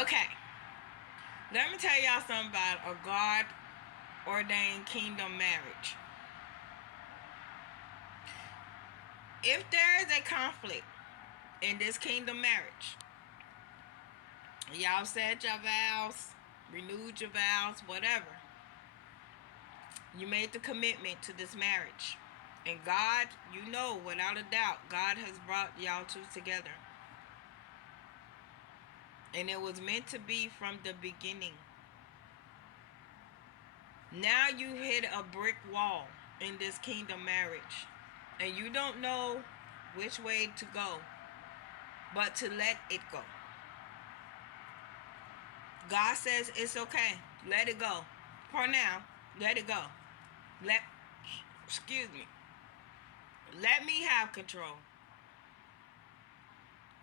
Okay, let me tell y'all something about a God ordained kingdom marriage. If there is a conflict in this kingdom marriage, y'all said your vows, renewed your vows, whatever. You made the commitment to this marriage. And God, you know, without a doubt, God has brought y'all two together. And it was meant to be from the beginning. Now you hit a brick wall in this kingdom marriage. And you don't know which way to go, but to let it go. God says it's okay. Let it go. For now, let it go. Excuse me. Let me have control.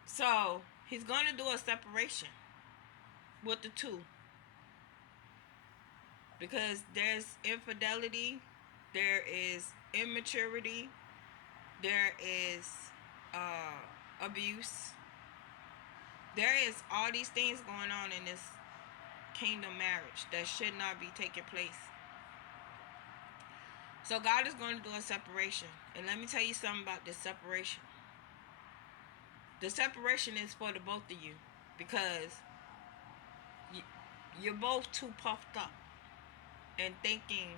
So, he's going to do a separation with the two. Because there's infidelity, there is immaturity, there is abuse. There is all these things going on in this kingdom marriage that should not be taking place. So God is going to do a separation. And let me tell you something about this separation. The separation is for the both of you. Because you're both too puffed up and thinking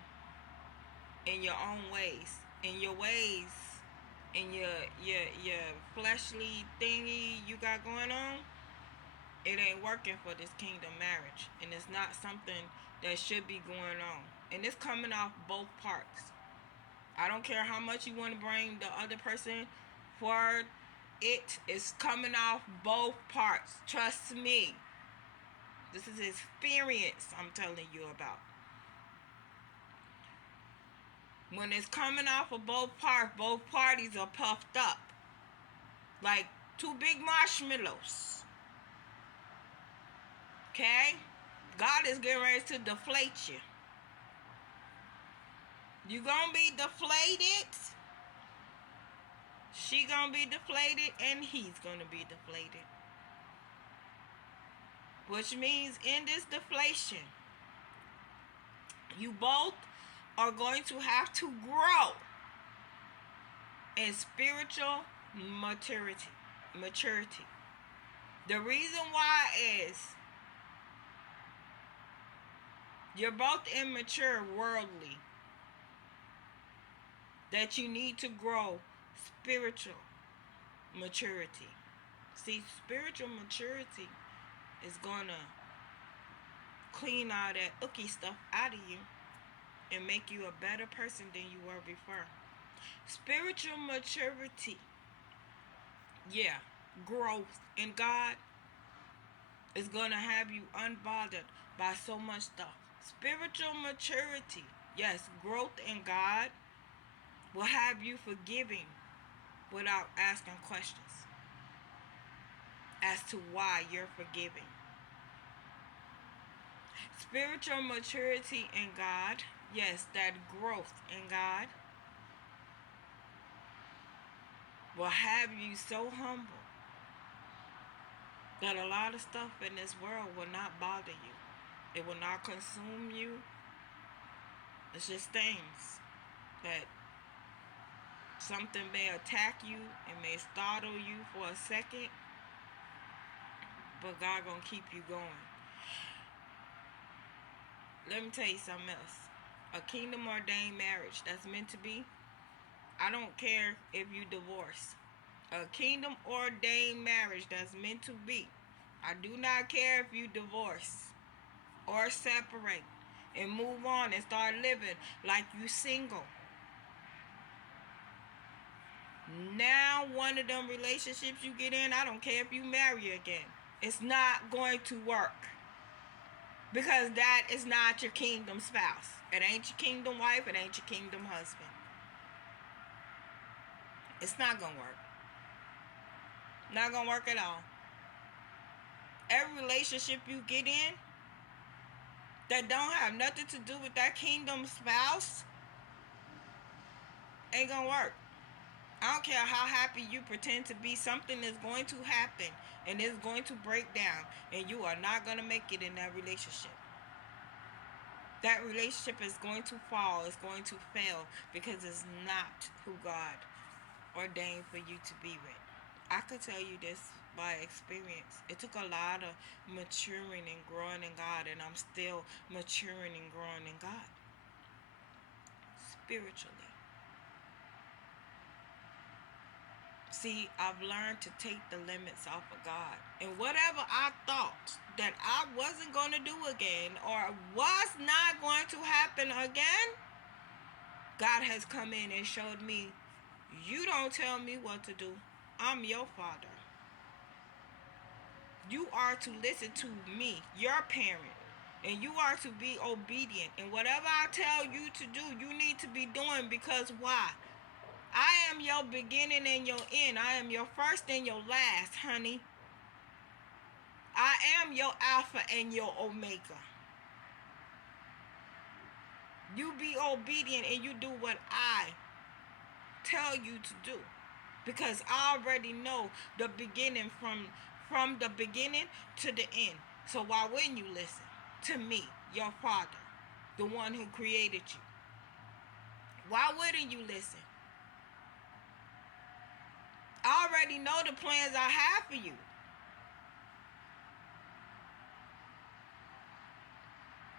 in your own ways. In your ways, in your fleshly thingy you got going on, it ain't working for this kingdom marriage. And it's not something that should be going on. And it's coming off both parts. I don't care how much you want to bring the other person for it. It's coming off both parts. Trust me. This is experience I'm telling you about. When it's coming off of both parties are puffed up. Like two big marshmallows. Okay? God is getting ready to deflate you. You gonna be deflated. She gonna be deflated, and he's gonna be deflated. Which means in this deflation, you both are going to have to grow in spiritual maturity. The reason why is you're both immature worldly. That you need to grow spiritual maturity. See, spiritual maturity is gonna clean all that icky stuff out of you and make you a better person than you were before. Spiritual maturity, yeah, growth in God is gonna have you unbothered by so much stuff. Spiritual maturity, yes, growth in God will have you forgiving without asking questions as to why you're forgiving. Spiritual maturity in God, yes, that growth in God will have you so humble that a lot of stuff in this world will not bother you. It will not consume you. It's just things that something may attack you. It may startle you for a second, but God gonna keep you going. Let me tell you something else. A kingdom ordained marriage that's meant to be, I don't care if you divorce. A kingdom ordained marriage that's meant to be, I do not care if you divorce or separate and move on and start living like you single. Now one of them relationships you get in, I don't care if you marry again. It's not going to work. Because that is not your kingdom spouse. It ain't your kingdom wife. It ain't your kingdom husband. It's not going to work. Not going to work at all. Every relationship you get in that don't have nothing to do with that kingdom spouse ain't going to work. I don't care how happy you pretend to be, something is going to happen and it's going to break down, and you are not going to make it in that relationship. That relationship is going to fall, it's going to fail because it's not who God ordained for you to be with. I could tell you this by experience. It took a lot of maturing and growing in God, and I'm still maturing and growing in God spiritually. See, I've learned to take the limits off of God. And whatever I thought that I wasn't going to do again or was not going to happen again, God has come in and showed me, you don't tell me what to do. I'm your father. You are to listen to me, your parent. And you are to be obedient. And whatever I tell you to do, you need to be doing, because why? I am your beginning and your end. I am your first and your last, honey. I am your Alpha and your Omega. You be obedient and you do what I tell you to do. Because I already know the beginning from the beginning to the end. So why wouldn't you listen to me, your father, the one who created you? Why wouldn't you listen? I already know the plans I have for you.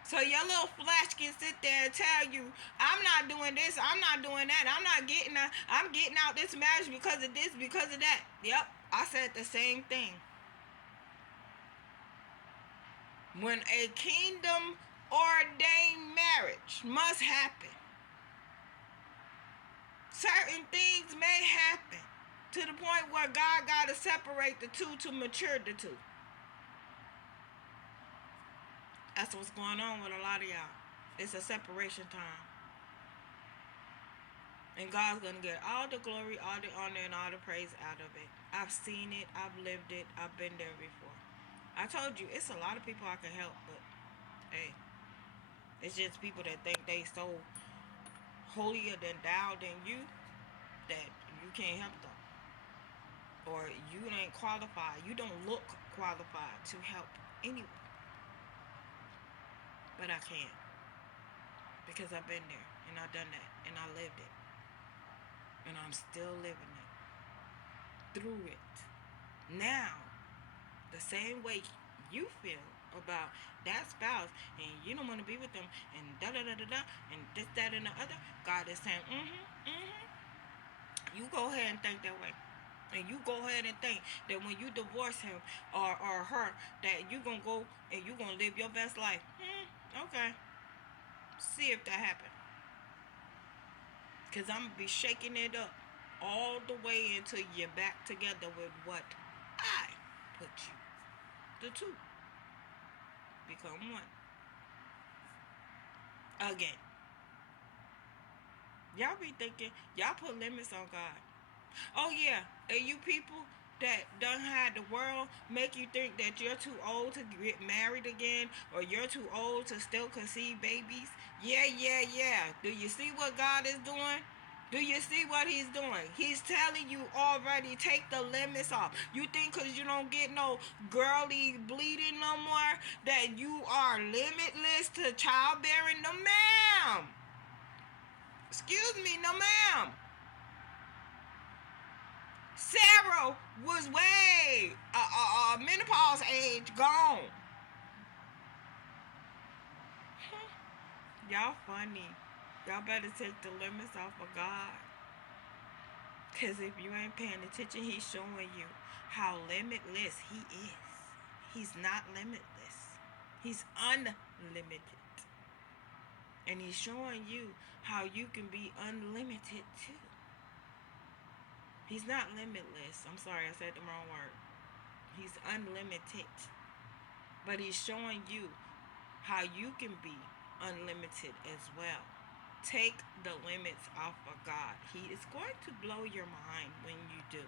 So your little flesh can sit there and tell you, I'm not doing this, I'm not doing that, I'm getting out this marriage because of this, because of that. Yep, I said the same thing. When a kingdom ordained marriage must happen, certain things may happen to the point where God got to separate the two to mature the two. That's what's going on with a lot of y'all. It's a separation time. And God's going to get all the glory, all the honor, and all the praise out of it. I've seen it. I've lived it. I've been there before. I told you, it's a lot of people I can help, but hey, it's just people that think they so holier than thou than you that you can't help them. Or you ain't qualified. You don't look qualified to help anyone. But I can. Because I've been there, and I've done that, and I lived it. And I'm still living it. Through it. Now, the same way you feel about that spouse, and you don't want to be with them, and da-da-da-da-da, and this, that, and the other, God is saying, you go ahead and think that way. And you go ahead and think that when you divorce him or her, that you going to go and you going to live your best life. Okay. See if that happens. Because I'm going to be shaking it up all the way until you're back together with what I put you. The two become one. Again. Y'all be thinking, y'all put limits on God. Oh yeah, and you people that done had the world make you think that you're too old to get married again, or you're too old to still conceive babies. Yeah. Do you see what God is doing? Do you see what he's doing? He's telling you already, take the limits off. You think because you don't get no girly bleeding no more that you are limitless to childbearing? No ma'am. Excuse me, no ma'am. Sarah was way menopause age gone. Y'all funny. Y'all better take the limits off of God. Because if you ain't paying attention, he's showing you how limitless he is. He's not limitless. He's unlimited. And he's showing you how you can be unlimited too. He's not limitless. I'm sorry, I said the wrong word. He's unlimited. But he's showing you how you can be unlimited as well. Take the limits off of God. He is going to blow your mind when you do.